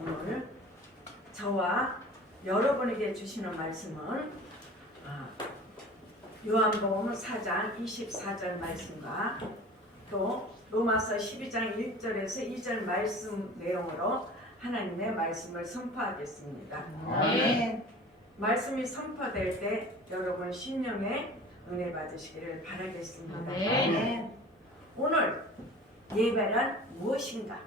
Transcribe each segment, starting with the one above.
오늘 저와 여러분에게 주시는 말씀은 요한복음 4장 24절 말씀과 또 로마서 12장 1절에서 2절 말씀 내용으로 하나님의 말씀을 선포하겠습니다. 아멘. 말씀이 선포될 때 여러분 심령에 은혜 받으시기를 바라겠습니다. 아멘. 오늘 예배란 무엇인가?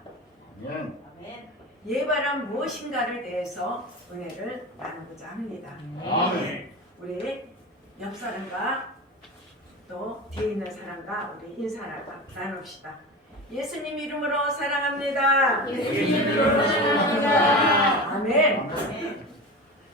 아멘. 예배란 무엇인가를 대해서 은혜를 나누고자 합니다. 아멘. 우리 옆 사람과 또 뒤에 있는 사람과 우리 인사를 나눕시다. 예수님 이름으로 사랑합니다. 예수님 이름으로 사랑합니다. 아멘.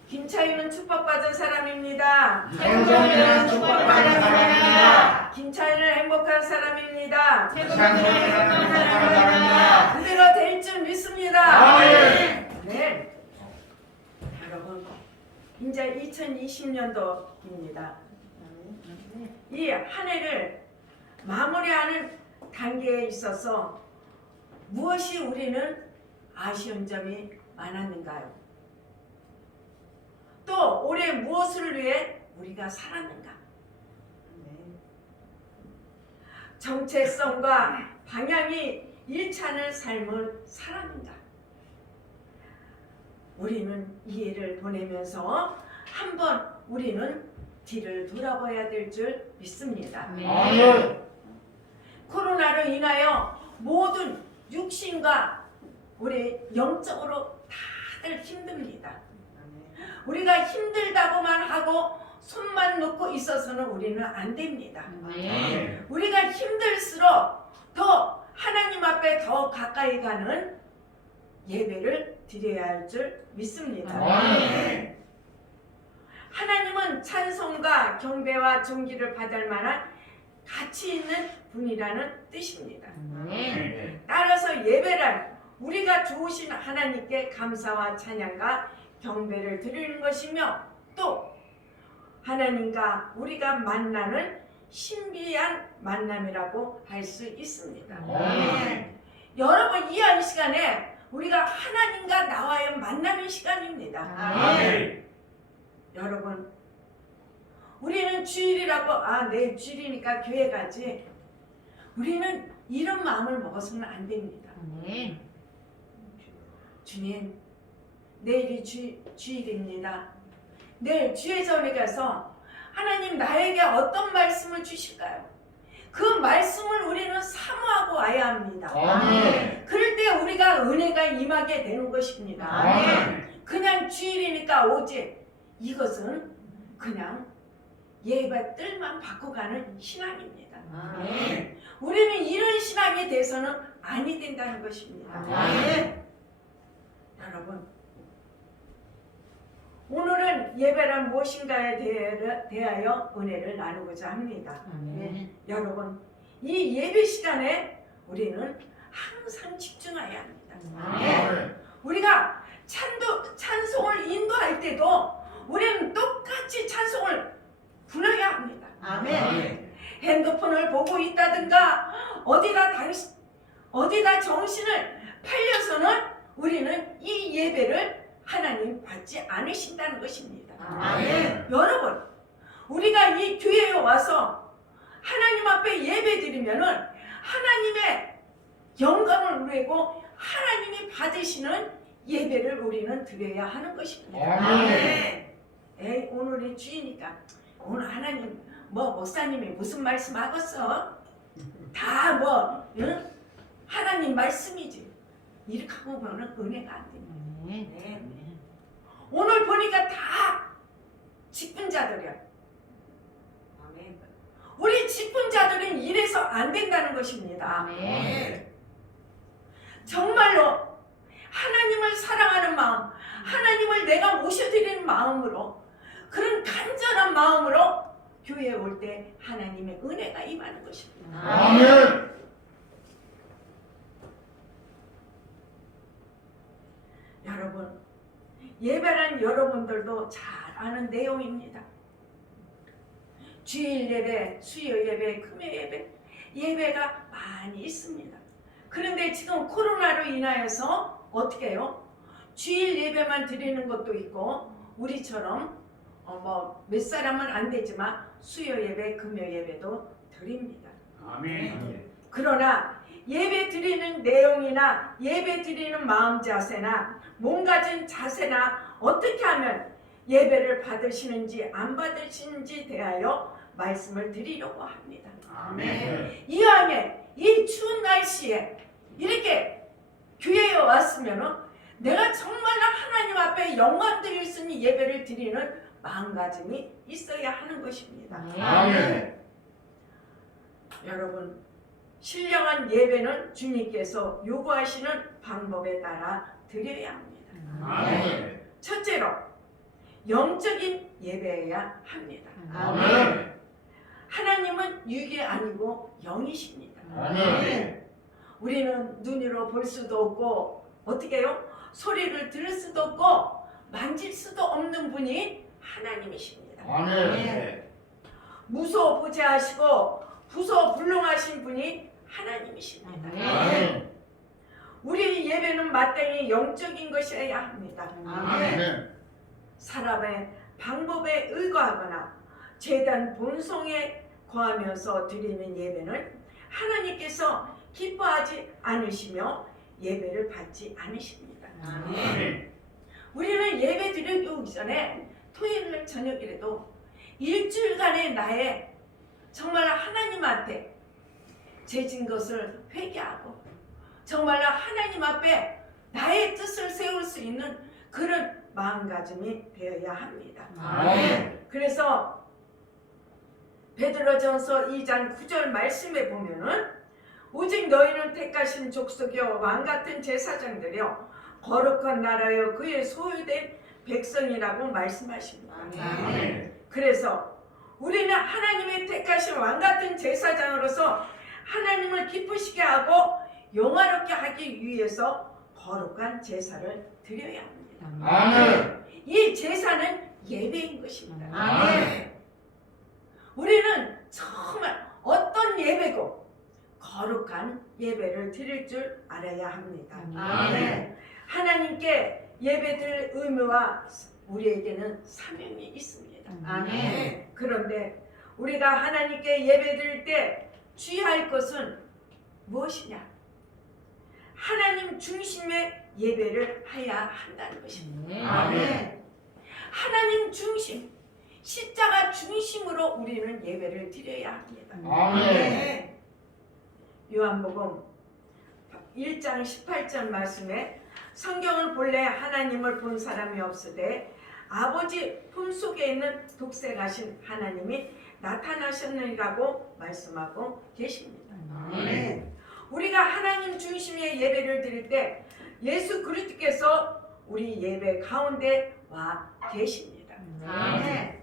김차윤은 축복받은 사람입니다. 행정은 축복받은 사람입니다. 김차윤은 행복한 사람입니다. 행정은 행복한 사람입니다. 그대로 될 줄 믿습니다. 아멘. 네. 여러분, 이제 2020년도입니다. 이 한 해를 마무리하는 단계에 있어서 무엇이 우리는 아쉬운 점이 많았는가요? 또 올해 무엇을 위해 우리가 살았는가? 정체성과 방향이 일치하는 삶을 살았는가? 우리는 이 해를 보내면서 한번 우리는 뒤를 돌아봐야 될 줄 믿습니다. 아멘. 코로나로 인하여 모든 육신과 우리 영적으로 다들 힘듭니다. 우리가 힘들다고만 하고 손만 놓고 있어서는 우리는 안 됩니다. 아멘. 우리가 힘들수록 더 하나님 앞에 더 가까이 가는 예배를 드려야 할 줄 믿습니다. 아멘. 하나님은 찬송과 경배와 존귀를 받을 만한 가치 있는 분이라는 뜻입니다. 아멘. 따라서 예배란 우리가 좋으신 하나님께 감사와 찬양과 경배를 드리는 것이며 또 하나님과 우리가 만나는 신비한 만남이라고 할 수 있습니다. 아멘. 여러분 이 한 시간에 우리가 하나님과 나와의 만나는 시간입니다. 아멘. 여러분 우리는 주일이라고 내일 주일이니까 교회 가지 우리는 이런 마음을 먹어서는 안 됩니다. 아멘. 주님 내일이 주일입니다. 내일 주의 전에 가서 하나님 나에게 어떤 말씀을 주실까요? 그 말씀을 우리는 사모하고 와야 합니다. 아멘. 그럴 때 우리가 은혜가 임하게 되는 것입니다. 아멘. 그냥 주일이니까 오지 이것은 그냥 예배 뜰만 받고 가는 신앙입니다. 아멘. 우리는 이런 신앙에 대해서는 아니 된다는 것입니다. 아멘. 여러분 오늘은 예배란 무엇인가에 대하여 은혜를 나누고자 합니다. 아멘. 여러분 이 예배 시간에 우리는 항상 집중해야 합니다. 아멘. 우리가 찬송을 인도할 때도 우리는 똑같이 찬송을 불러야 합니다. 아멘. 핸드폰을 보고 있다든가 어디다 정신을 팔려서는 우리는 이 예배를 하나님 받지 않으신다는 것입니다. 아멘. 여러분 우리가 이 교회에 와서 하나님 앞에 예배 드리면은 하나님의 영광을 누리고 하나님이 받으시는 예배를 우리는 드려야 하는 것입니다. 아멘. 에이 오늘이 주이니까 오늘 하나님 목사님이 무슨 말씀 하겠어? 다 응? 하나님 말씀이지. 이렇게 하고 보면 은혜가 안 됩니다. 네. 오늘 보니까 다 직분자들이야. 우리 직분자들은 이래서 안 된다는 것입니다. 아멘. 정말로 하나님을 사랑하는 마음, 하나님을 내가 모셔드리는 마음으로 그런 간절한 마음으로 교회에 올 때 하나님의 은혜가 임하는 것입니다. 아멘. 여러분 예배란 여러분들도 잘 아는 내용입니다. 주일 예배, 수요 예배, 금요 예배 예배가 많이 있습니다. 그런데 지금 코로나로 인하여서 어떻게 해요? 주일 예배만 드리는 것도 있고 우리처럼 뭐 몇 사람은 안 되지만 수요 예배, 금요 예배도 드립니다. 아멘. 그러나 예배 드리는 내용이나 예배 드리는 마음 자세나 몸 가진 자세나 어떻게 하면 예배를 받으시는지 안 받으시는지 대하여 말씀을 드리려고 합니다. 아멘. 이왕에 이 추운 날씨에 이렇게 교회에 왔으면은 내가 정말로 하나님 앞에 영광 드릴 수 있는 예배를 드리는 마음가짐이 있어야 하는 것입니다. 아멘. 여러분, 신령한 예배는 주님께서 요구하시는 방법에 따라 드려야 합니다. 아멘. 첫째로 영적인 예배여야 합니다. 아멘. 하나님은 육이 아니고 영이십니다. 아멘. 우리는 눈으로 볼 수도 없고 어떻게 해요? 소리를 들을 수도 없고 만질 수도 없는 분이 하나님이십니다. 아멘. 무소 보좌하시고 부소 불능하신 분이 하나님이십니다. 아멘. 우리 예배는 마땅히 영적인 것이어야 합니다. 아멘. 사람의 방법에 의거하거나 제단 본성에 거하면서 드리는 예배는 하나님께서 기뻐하지 않으시며 예배를 받지 않으십니다. 아멘. 우리는 예배 드리기 전에 토요일 저녁이라도 일주일간의 나의 정말 하나님한테 죄진 것을 회개하고 정말 하나님 앞에 나의 뜻을 세울 수 있는 그런 마음가짐이 되어야 합니다. 아멘. 그래서 베드로전서 2장 9절 말씀에 보면은 오직 너희는 택하신 족속이요 왕같은 제사장들이요 거룩한 나라요 그의 소유된 백성이라고 말씀하십니다. 아멘. 그래서 우리는 하나님의 택하신 왕같은 제사장으로서 하나님을 기쁘시게 하고 영화롭게 하기 위해서 거룩한 제사를 드려야 합니다. 아멘. 이 제사는 예배인 것입니다. 아멘. 우리는 정말 어떤 예배고 거룩한 예배를 드릴 줄 알아야 합니다. 아멘. 하나님께 예배드릴 의무와 우리에게는 사명이 있습니다. 아멘. 그런데 우리가 하나님께 예배드릴 때 주의할 것은 무엇이냐? 하나님 중심의 예배를 해야 한다는 것입니다. 아멘. 하나님 중심, 십자가 중심으로 우리는 예배를 드려야 합니다. 아멘. 요한복음 1장 18절 말씀에 성경을 본래 하나님을 본 사람이 없으되 아버지 품속에 있는 독생하신 하나님이 나타나셨느니라고 말씀하고 계십니다. 아멘. 우리가 하나님 중심의 예배를 드릴 때 예수 그리스도께서 우리 예배 가운데 와 계십니다. 아멘.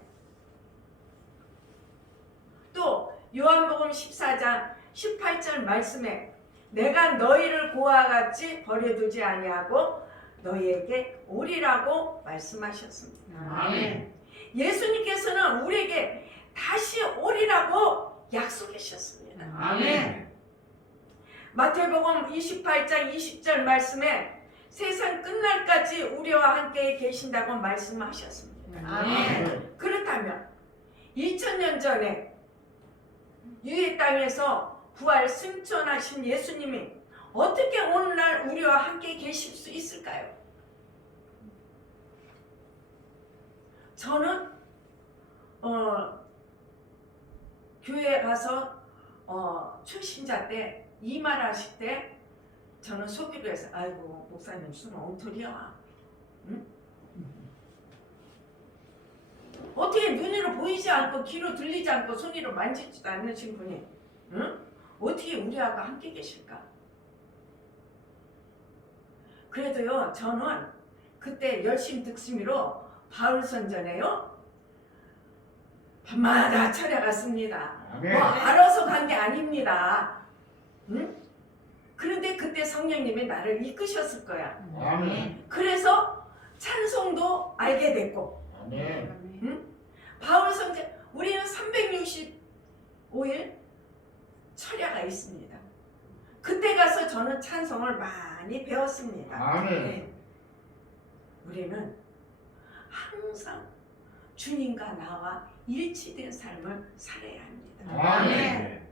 또 요한복음 14장 18절 말씀에 내가 너희를 고아 같이 버려두지 아니하고 너희에게 오리라고 말씀하셨습니다. 아멘. 예수님께서는 우리에게 다시 오리라고 약속하셨습니다. 아멘. 마태복음 28장 20절 말씀에 세상 끝날까지 우리와 함께 계신다고 말씀하셨습니다. 아멘. 그렇다면 2000년 전에 유의 땅에서 부활 승천하신 예수님이 어떻게 오늘날 우리와 함께 계실 수 있을까요? 저는 교회에 가서 출신자 때 이 말 하실 때 저는 속기도 해서 아이고 목사님 술은 엉터리야. 응? 어떻게 눈으로 보이지 않고 귀로 들리지 않고 손으로 만지지도 않으신 분이 응? 어떻게 우리하고 함께 계실까? 그래도요 저는 그때 열심 득심으로 바울 선전에요 밤마다 찾아갔습니다. 아멘. 뭐 알아서 간 게 아닙니다. 응? 그런데 그때 성령님이 나를 이끄셨을 거야. 아멘. 그래서 찬송도 알게 됐고 아멘. 바울 선전 우리는 365일 철야가 있습니다. 그때 가서 저는 찬송을 많이 배웠습니다. 아멘. 우리는 항상 주님과 나와 일치된 삶을 살아야 합니다. 아멘.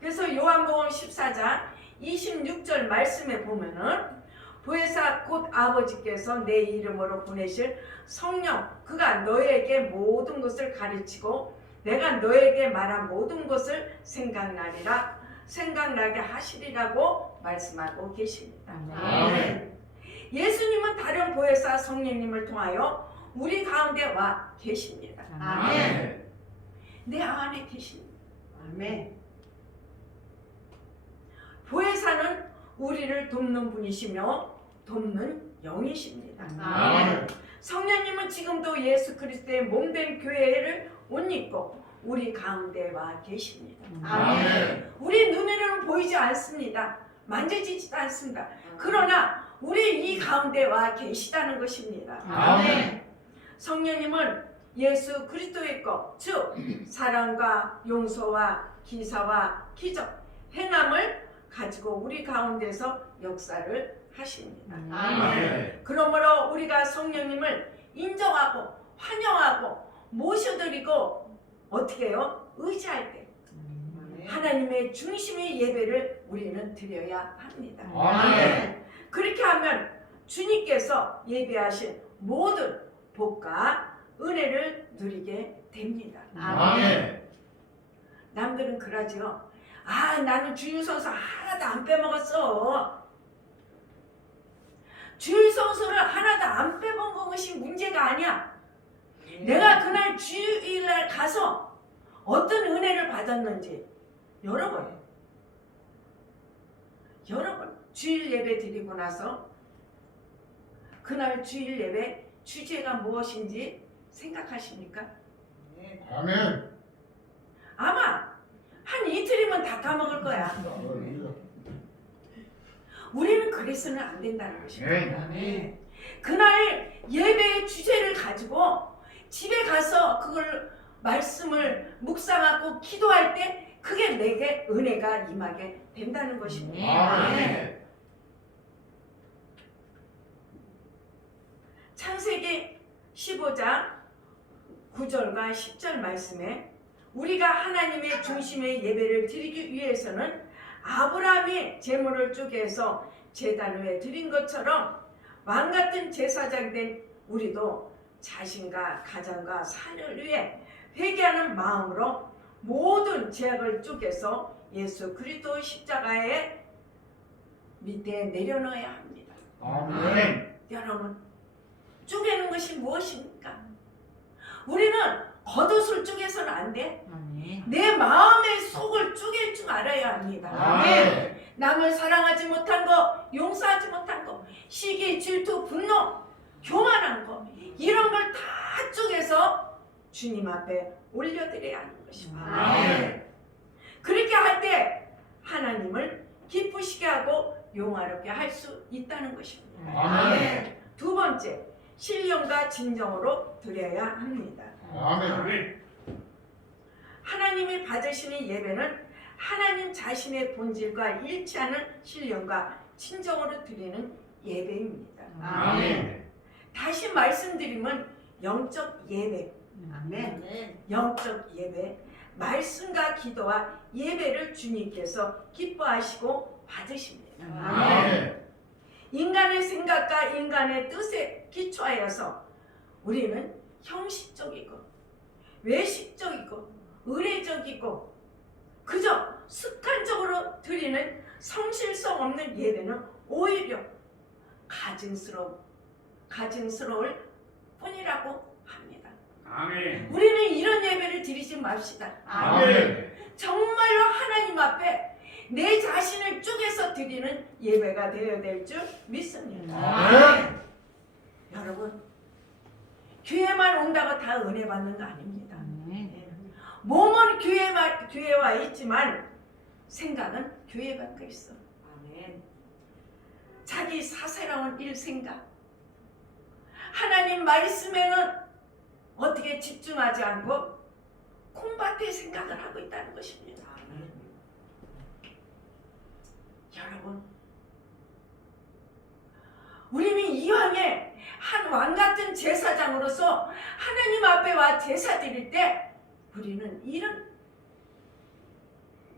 그래서 요한복음 14장 26절 말씀에 보면은 보혜사 곧 아버지께서 내 이름으로 보내실 성령 그가 너에게 모든 것을 가르치고 내가 너에게 말한 모든 것을 생각나게 하시리라고 말씀하고 계십니다. 아멘. 예수님은 다른 보혜사 성령님을 통하여 우리 가운데 와 계십니다. 아멘. 내 안에 계십니다. 아멘. 보혜사는 우리를 돕는 분이시며 돕는 영이십니다. 아멘. 성령님은 지금도 예수 그리스도의 몸된 교회를 옷 입고 우리 가운데 와 계십니다. 아멘. 우리 눈에는 보이지 않습니다. 만져지지도 않습니다. 그러나 우리 이 가운데 와 계시다는 것입니다. 아멘. 성령님은 예수 그리스도의 것, 즉 사랑과 용서와 기사와 기적, 행함을 가지고 우리 가운데서 역사를 하십니다. 아멘. 그러므로 우리가 성령님을 인정하고 환영하고 모셔드리고 어떻게 해요? 의지할 때 하나님의 중심의 예배를 우리는 드려야 합니다. 아멘. 그렇게 하면 주님께서 예배하신 모든 복과 은혜를 누리게 됩니다. 아멘. 남들은 그러죠. 아, 나는 주일성수 하나도 안 빼먹었어. 주일성수를 하나도 안 빼먹은 것이 문제가 아니야. 내가 그날 주일날 가서 어떤 은혜를 받았는지 여러분 주일 예배 드리고 나서 그날 주일 예배 주제가 무엇인지 생각하십니까? 아멘. 아마 한 이틀이면 다 까먹을 거야. 우리는 그래서는 안 된다는 것입니다. 아멘. 그날 예배의 주제를 가지고 집에 가서 그걸 말씀을 묵상하고 기도할 때 그게 내게 은혜가 임하게 된다는 것입니다. 아멘. 창세기 15장 9절과 10절 말씀에 우리가 하나님의 중심의 예배를 드리기 위해서는 아브라함이 제물을 쪼개서 제단 위에 드린 것처럼 왕같은 제사장이 된 우리도 자신과 가정과 사녀를 위해 회개하는 마음으로 모든 죄악을 쪼개서 예수 그리스도 십자가의 밑에 내려놓아야 합니다. 아멘. 여러분, 쪼개는 것이 무엇입니까? 우리는 겉옷을 쪼개서는 안 돼. 내 마음의 속을 쪼갤 줄 알아야 합니다. 아멘. 남을 사랑하지 못한 거, 용서하지 못한 거, 시기, 질투, 분노, 교만한 거 이런 걸 다 쪼개서 주님 앞에 올려드려야 하는 것입니다. 아멘. 그렇게 할 때 하나님을 기쁘시게 하고 용화롭게 할 수 있다는 것입니다. 아멘. 두 번째, 신령과 진정으로 드려야 합니다. 아멘. 하나님이 받으시는 예배는 하나님 자신의 본질과 일치하는 신령과 진정으로 드리는 예배입니다. 아멘. 다시 말씀드리면 영적 예배, 아멘. 영적 예배, 말씀과 기도와 예배를 주님께서 기뻐하시고 받으십니다. 아멘. 인간의 생각과 인간의 뜻에 기초하여서 우리는 형식적이고 외식적이고 의례적이고 그저 습관적으로 드리는 성실성 없는 예배는 오히려 가증스러울 뿐이라고 합니다. 아멘. 우리는 이런 예배를 드리지 맙시다. 아멘. 정말로 하나님 앞에 내 자신을 쪼개서 드리는 예배가 되어야 될 줄 믿습니다. 아멘. 여러분, 교회만 온다고 다 은혜 받는 거 아닙니다. 몸은 교회와 있지만 생각은 교회 밖에 있어. 자기 사사로운 일 생각, 하나님 말씀에는 어떻게 집중하지 않고 콩밭의 생각을 하고 있다는 것입니다. 여러분, 우리는 이왕에 한 왕 제사장으로서 하나님 앞에 와 제사 드릴 때 우리는 이런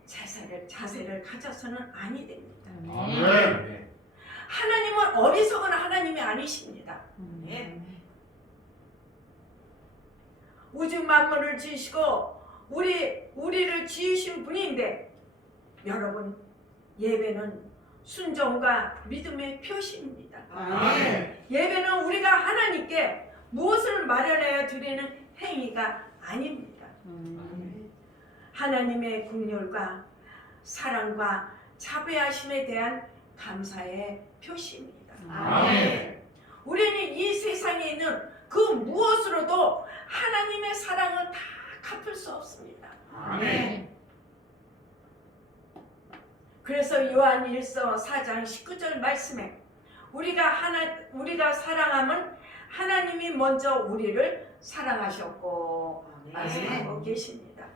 자세를 가져서는 아니 됩니다. 아멘. 하나님은 어리석은 하나님이 아니십니다. 우주 만물을 지으시고 우리를 지으신 분인데, 여러분, 예배는 순종과 믿음의 표시입니다. 아멘. 예배는 우리가 하나님께 무엇을 마련하여 드리는 행위가 아닙니다. 하나님의 긍휼과 사랑과 자비하심에 대한 감사의 표시입니다. 아멘. 우리는 이 세상에 있는 그 무엇으로도 하나님의 사랑을 다 갚을 수 없습니다. 아멘. 그래서 요한 1서 4장 19절 말씀에 우리가 사랑함은 하나님이 먼저 우리를 사랑하셨고 말씀하고 계십니다.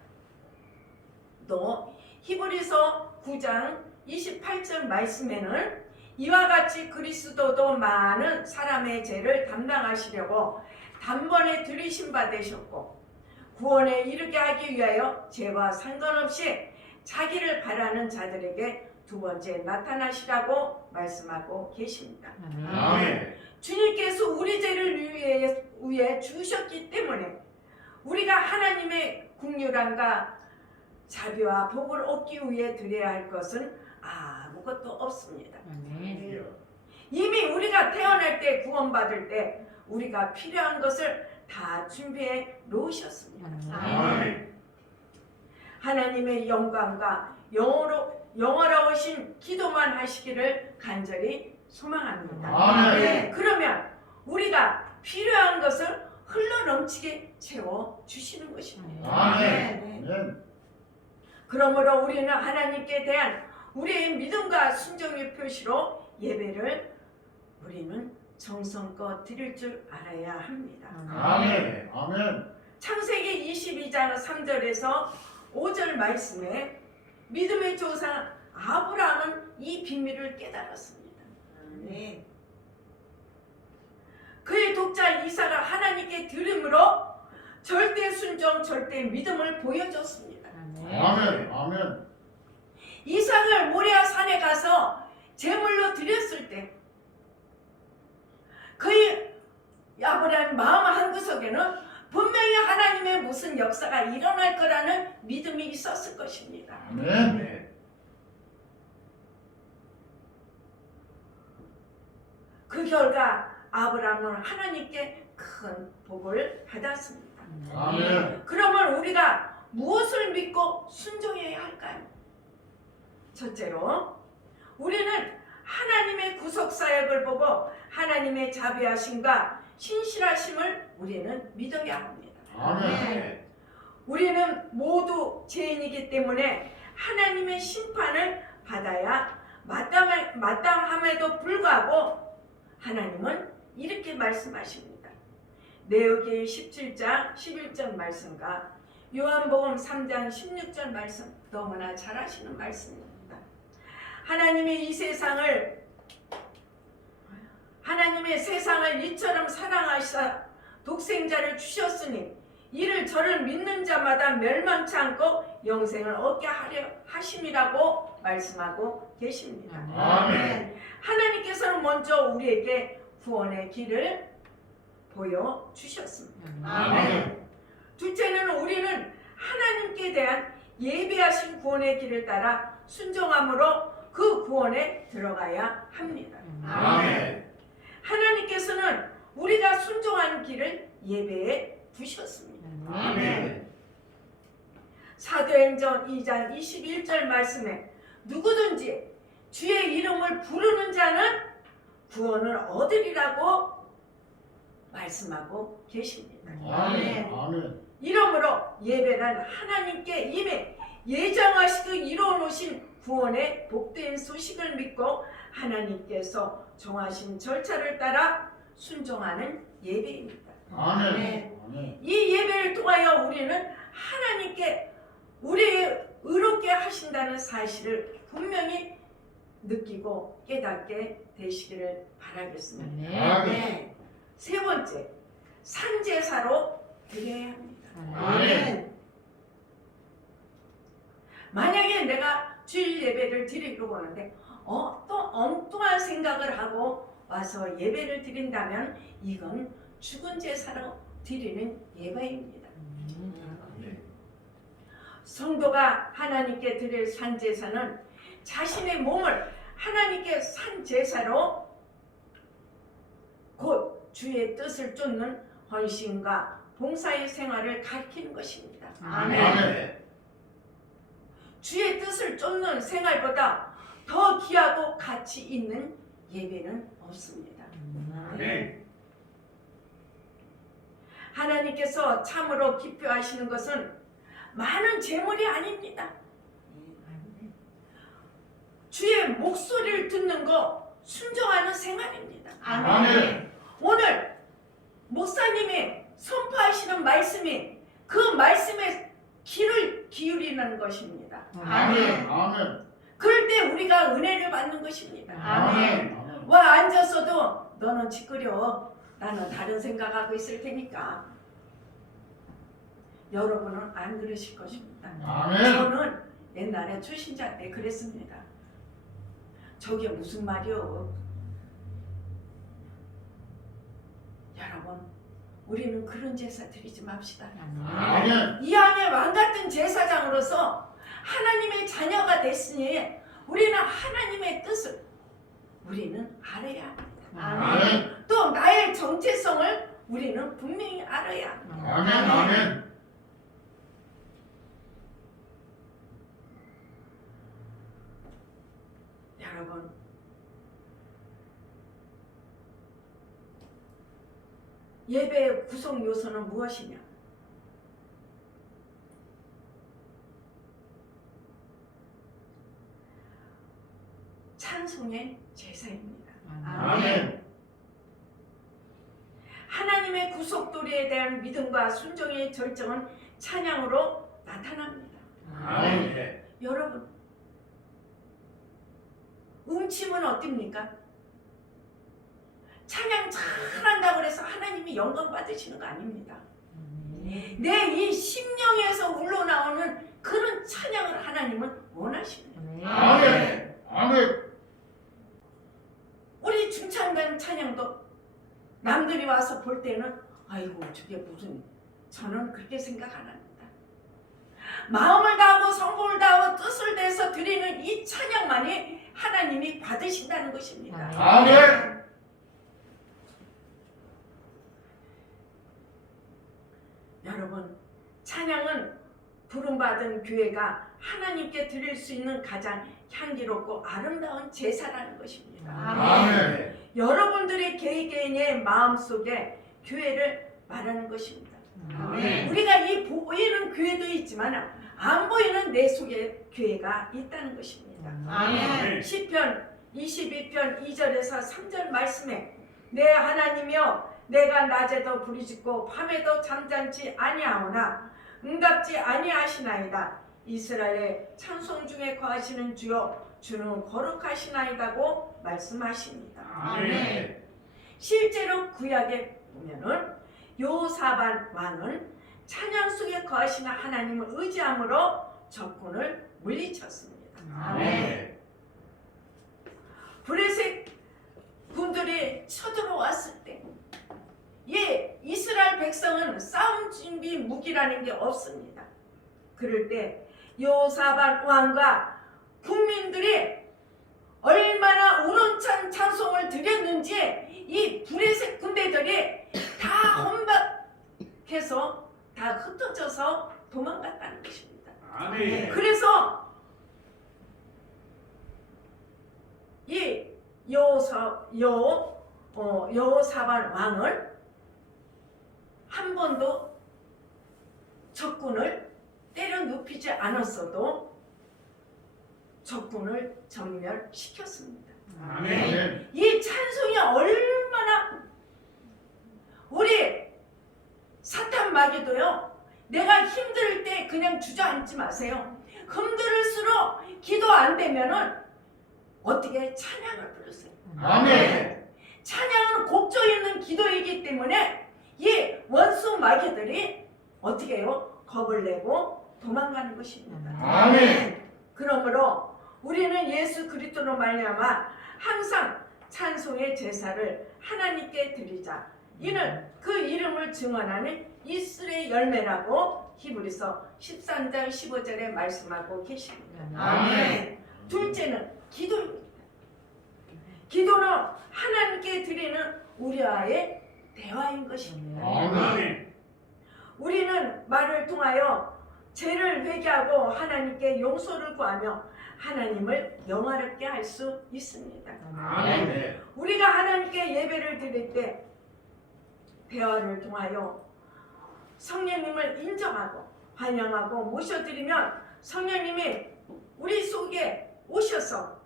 또 히브리서 9장 28절 말씀에는 이와 같이 그리스도도 많은 사람의 죄를 담당하시려고 단번에 들이심 받으셨고 구원에 이르게 하기 위하여 죄와 상관없이 자기를 바라는 자들에게 두 번째 나타나시라고 말씀하고 계십니다. 아멘. 주님께서 우리 죄를 위해 주셨기 때문에 우리가 하나님의 긍휼함과 자비와 복을 얻기 위해 드려야 할 것은 아무것도 없습니다. 이미 우리가 태어날 때 구원받을 때 우리가 필요한 것을 다 준비해 놓으셨습니다. 아멘. 하나님의 영광과 영어로우신 기도만 하시기를 간절히 소망합니다. 아멘. 그러면 우리가 필요한 것을 흘러넘치게 채워주시는 것입니다. 아멘. 그러므로 우리는 하나님께 대한 우리의 믿음과 순종의 표시로 예배를 우리는 정성껏 드릴 줄 알아야 합니다. 아멘. 아멘. 창세기 22장 3절에서 5절 말씀에 믿음의 조상 아브라함은 이 비밀을 깨달았습니다. 그의 독자 이삭을 하나님께 드림으로 절대 순종, 절대 믿음을 보여줬습니다. 아멘. 아멘. 이삭을 모리아 산에 가서 제물로 드렸을 때 그의 아브라함 마음 한구석에는 분명히 하나님의 무슨 역사가 일어날 거라는 믿음이 있었을 것입니다. 아멘. 그 결과 아브라함은 하나님께 큰 복을 받았습니다. 아멘. 그러면 우리가 무엇을 믿고 순종해야 할까요? 첫째로 우리는 하나님의 구속사역을 보고 하나님의 자비하심과 신실하심을 우리는 믿어야 합니다. 아멘. 우리는 모두 죄인이기 때문에 하나님의 심판을 받아야 마땅함에도 불구하고 하나님은 이렇게 말씀하십니다. 레위기 17장 11절 말씀과 요한복음 3장 16절 말씀, 너무나 잘 아시는 말씀입니다. 하나님의 세상을 이처럼 사랑하사 독생자를 주셨으니 이를 저를 믿는 자마다 멸망치 않고 영생을 얻게 하려 하심이라고 말씀하고 계십니다. 아멘. 하나님께서는 먼저 우리에게 구원의 길을 보여주셨습니다. 아멘. 둘째는 우리는 하나님께 대한 예비하신 구원의 길을 따라 순종함으로 그 구원에 들어가야 합니다. 아멘. 하나님께서는 우리가 순종하는 길을 예배해 두셨습니다. 아멘. 사도행전 2장 21절 말씀에 누구든지 주의 이름을 부르는 자는 구원을 얻으리라고 말씀하고 계십니다. 아멘. 아멘. 이러므로 예배는 하나님께 이미 예정하시고 이루어 놓으신 구원의 복된 소식을 믿고 하나님께서 정하신 절차를 따라 순종하는 예배입니다. 아멘. 아멘. 이 예배를 통하여 우리는 하나님께 우리의 의롭게 하신다는 사실을 분명히 느끼고 깨닫게 되시기를 바라겠습니다. 아멘. 세 번째, 산제사로 드려야 합니다. 아멘. 만약에 내가 주일 예배를 드리려고 하는데 또 엉뚱한 생각을 하고 와서 예배를 드린다면 이건 죽은 제사로 드리는 예배입니다. 성도가 하나님께 드릴 산제사는 자신의 몸을 하나님께 산제사로 곧 주의 뜻을 쫓는 헌신과 봉사의 생활을 가리키는 것입니다. 아멘. 주의 뜻을 쫓는 생활보다 더 귀하고 가치 있는 예배는 없습니다. 아멘. 하나님께서 참으로 기뻐하시는 것은 많은 재물이 아닙니다. 주의 목소리를 듣는 거 순종하는 생활입니다. 아멘. 오늘 목사님이 선포하시는 말씀이 그 말씀에 귀를 기울이는 것입니다. 아멘. 아멘. 그럴 때 우리가 은혜를 받는 것입니다. 아멘. 와 앉아서도 너는 찌끄려. 나는 다른 생각하고 있을 테니까. 여러분은 안 그러실 것입니다. 아멘. 저는 옛날에 출신자 때 그랬습니다. 저게 무슨 말이요? 여러분, 우리는 그런 제사 드리지 맙시다. 아멘. 이 안에 왕같은 제사장으로서 하나님의 자녀가 됐으니 우리는 하나님의 뜻을 우리는 알아야 합니다. 아멘. 또 나의 정체성을 우리는 분명히 알아야 합니다. 아멘. 아멘. 여러분, 예배의 구성 요소는 무엇이냐? 찬송의 제사입니다. 아멘. 하나님의 구속도리에 대한 믿음과 순종의 절정은 찬양으로 나타납니다. 아멘. 여러분, 음침은 어떻습니까? 찬양 잘한다고 해서 하나님이 영광 받으시는 거 아닙니다. 내 이 심령에서 우러나오는 그런 찬양을 하나님은 원하시는 거예요. 아멘. 아멘. 우리 중창단 찬양도 남들이 와서 볼 때는 아이고 저게 무슨, 저는 그렇게 생각 안 합니다. 마음을 다하고 성품을 다하고 뜻을 다해서 드리는 이 찬양만이 하나님이 받으신다는 것입니다. 아멘. 여러분, 찬양은 부름받은 교회가 하나님께 드릴 수 있는 가장 향기롭고 아름다운 제사라는 것입니다. 아멘. 여러분들의 개개인의 마음속에 교회를 말하는 것입니다. 아멘. 우리가 이 보이는 교회도 있지만 안 보이는 내 속에 교회가 있다는 것입니다. 아멘. 시편 22편 2절에서 3절 말씀에 내 하나님이여 내가 낮에도 부르짖고 밤에도 잠잠지 아니하오나 응답지 아니하시나이다. 이스라엘의 찬송 중에 거하시는 주여 주는 거룩하시나이다고 말씀하십니다. 아멘. 실제로 구약에 보면은 요사반 왕은 찬양 속에 거하시는 하나님을 의지함으로 적군을 물리쳤습니다. 아멘. 블레셋 군들이 쳐들어왔을 때 이스라엘 백성은 싸움 준비 무기라는 게 없습니다. 그럴 때 요사반 왕과 국민들이 얼마나 우렁찬 찬송을 드렸는지 이 블레셋 군대들이 다 혼박해서 다 흩어져서 도망갔다는 것입니다. 아멘. 그래서 이 여호사밧 왕은 한 번도 적군을 때려 눕히지 않았어도 적군을 전멸시켰습니다. 아멘. 이 찬송이 얼마나, 우리 사탄 마귀도요, 내가 힘들 때 그냥 주저앉지 마세요. 힘들을수록 기도 안 되면은 어떻게 찬양을 부르세요. 아멘. 찬양은 곡조 있는 기도이기 때문에 이 원수 마귀들이 어떻게 해요? 겁을 내고 도망가는 것입니다. 아멘. 그러므로 우리는 예수 그리스도로 말미암아 항상 찬송의 제사를 하나님께 드리자. 이는 그 이름을 증언하는 이슬의 열매라고 히브리서 13장 15절에 말씀하고 계십니다. 아멘. 둘째는 기도입니다. 기도는 하나님께 드리는 우리와의 대화인 것입니다. 아멘. 우리는 말을 통하여 죄를 회개하고 하나님께 용서를 구하며 하나님을 영화롭게 할 수 있습니다. 아멘. 우리가 하나님께 예배를 드릴 때 대화를 통하여 성령님을 인정하고 환영하고 모셔드리면 성령님이 우리 속에 오셔서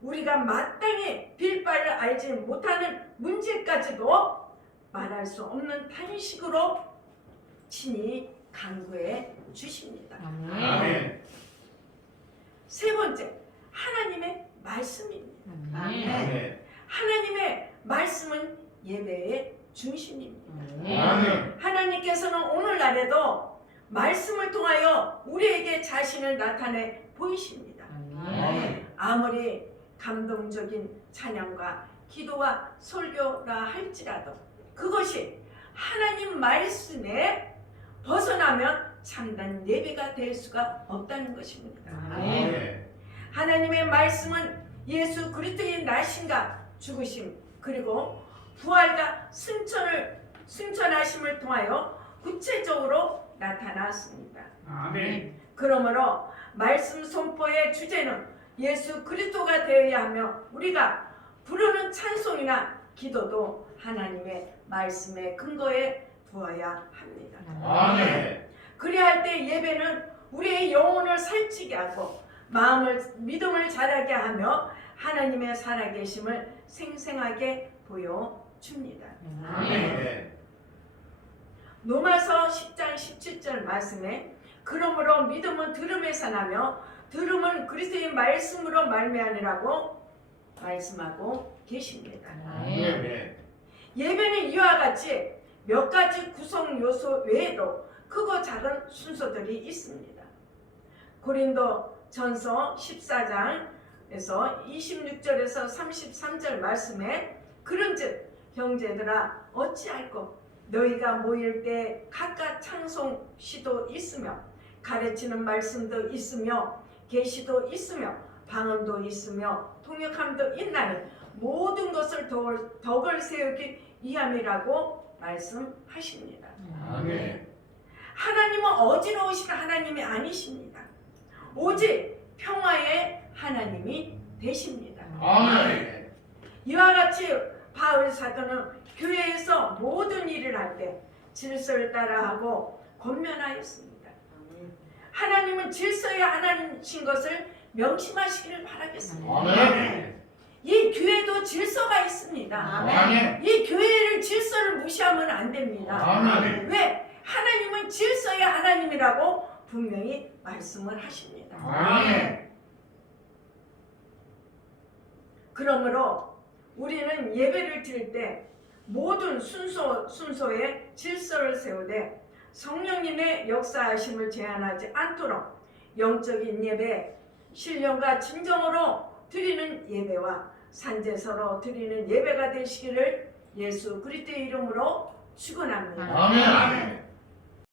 우리가 마땅히 빌 바를 알지 못하는 문제까지도 말할 수 없는 탄식으로 친히 간구해 주십니다. 아멘. 세 번째, 하나님의 말씀입니다. 아멘. 하나님의 말씀은 예배의 중심입니다. 아멘. 하나님께서는 오늘날에도 말씀을 통하여 우리에게 자신을 나타내 보이십니다. 아멘. 아무리 감동적인 찬양과 기도와 설교라 할지라도 그것이 하나님 말씀에 벗어나면 참된 예배가 될 수가 없다는 것입니다. 아멘. 하나님의 말씀은 예수 그리스도의 나심과 죽으심 그리고 부활과 승천하심을 통하여 구체적으로 나타났습니다. 아멘. 그러므로 말씀 선포의 주제는 예수 그리스도가 되어야 하며 우리가 부르는 찬송이나 기도도 하나님의 말씀의 근거에 두어야 합니다. 아멘. 그래야 할 때 예배는 우리의 영혼을 살찌게 하고 믿음을 자라게 하며 하나님의 살아계심을 생생하게 보여줍니다. 아멘. 로마서 10장 17절 말씀에 그러므로 믿음은 들음에서 나며 들음은 그리스도의 말씀으로 말미암으라고 말씀하고 계십니다. 아멘. 예배는 이와 같이 몇 가지 구성 요소 외에도 크고 작은 순서들이 있습니다. 고린도 전서 14장에서 26절에서 33절 말씀에 그런즉 형제들아 어찌할꼬 너희가 모일 때 각각 찬송 시도 있으며 가르치는 말씀도 있으며 계시도 있으며 방언도 있으며 통역함도 있나니 모든 것을 덕을 세우기 위함이라고 말씀하십니다. 아멘. 하나님은 어지러우신 하나님이 아니십니다. 오직 평화의 하나님이 되십니다. 아멘. 이와 같이 바울 사도는 교회에서 모든 일을 할 때 질서를 따라하고 권면하였습니다. 하나님은 질서의 하나님이신 것을 명심하시기를 바라겠습니다. 아멘. 이 교회도 질서가 있습니다. 아멘. 이 교회를 질서를 무시하면 안 됩니다. 아멘. 왜? 하나님은 질서의 하나님이라고 분명히 말씀을 하십니다. 아멘. 그러므로 우리는 예배를 드릴 때 모든 순서에 질서를 세우되 성령님의 역사하심을 제한하지 않도록 영적인 예배, 신령과 진정으로 드리는 예배와 산제서로 드리는 예배가 되시기를 예수 그리스도의 이름으로 축원합니다. 아멘.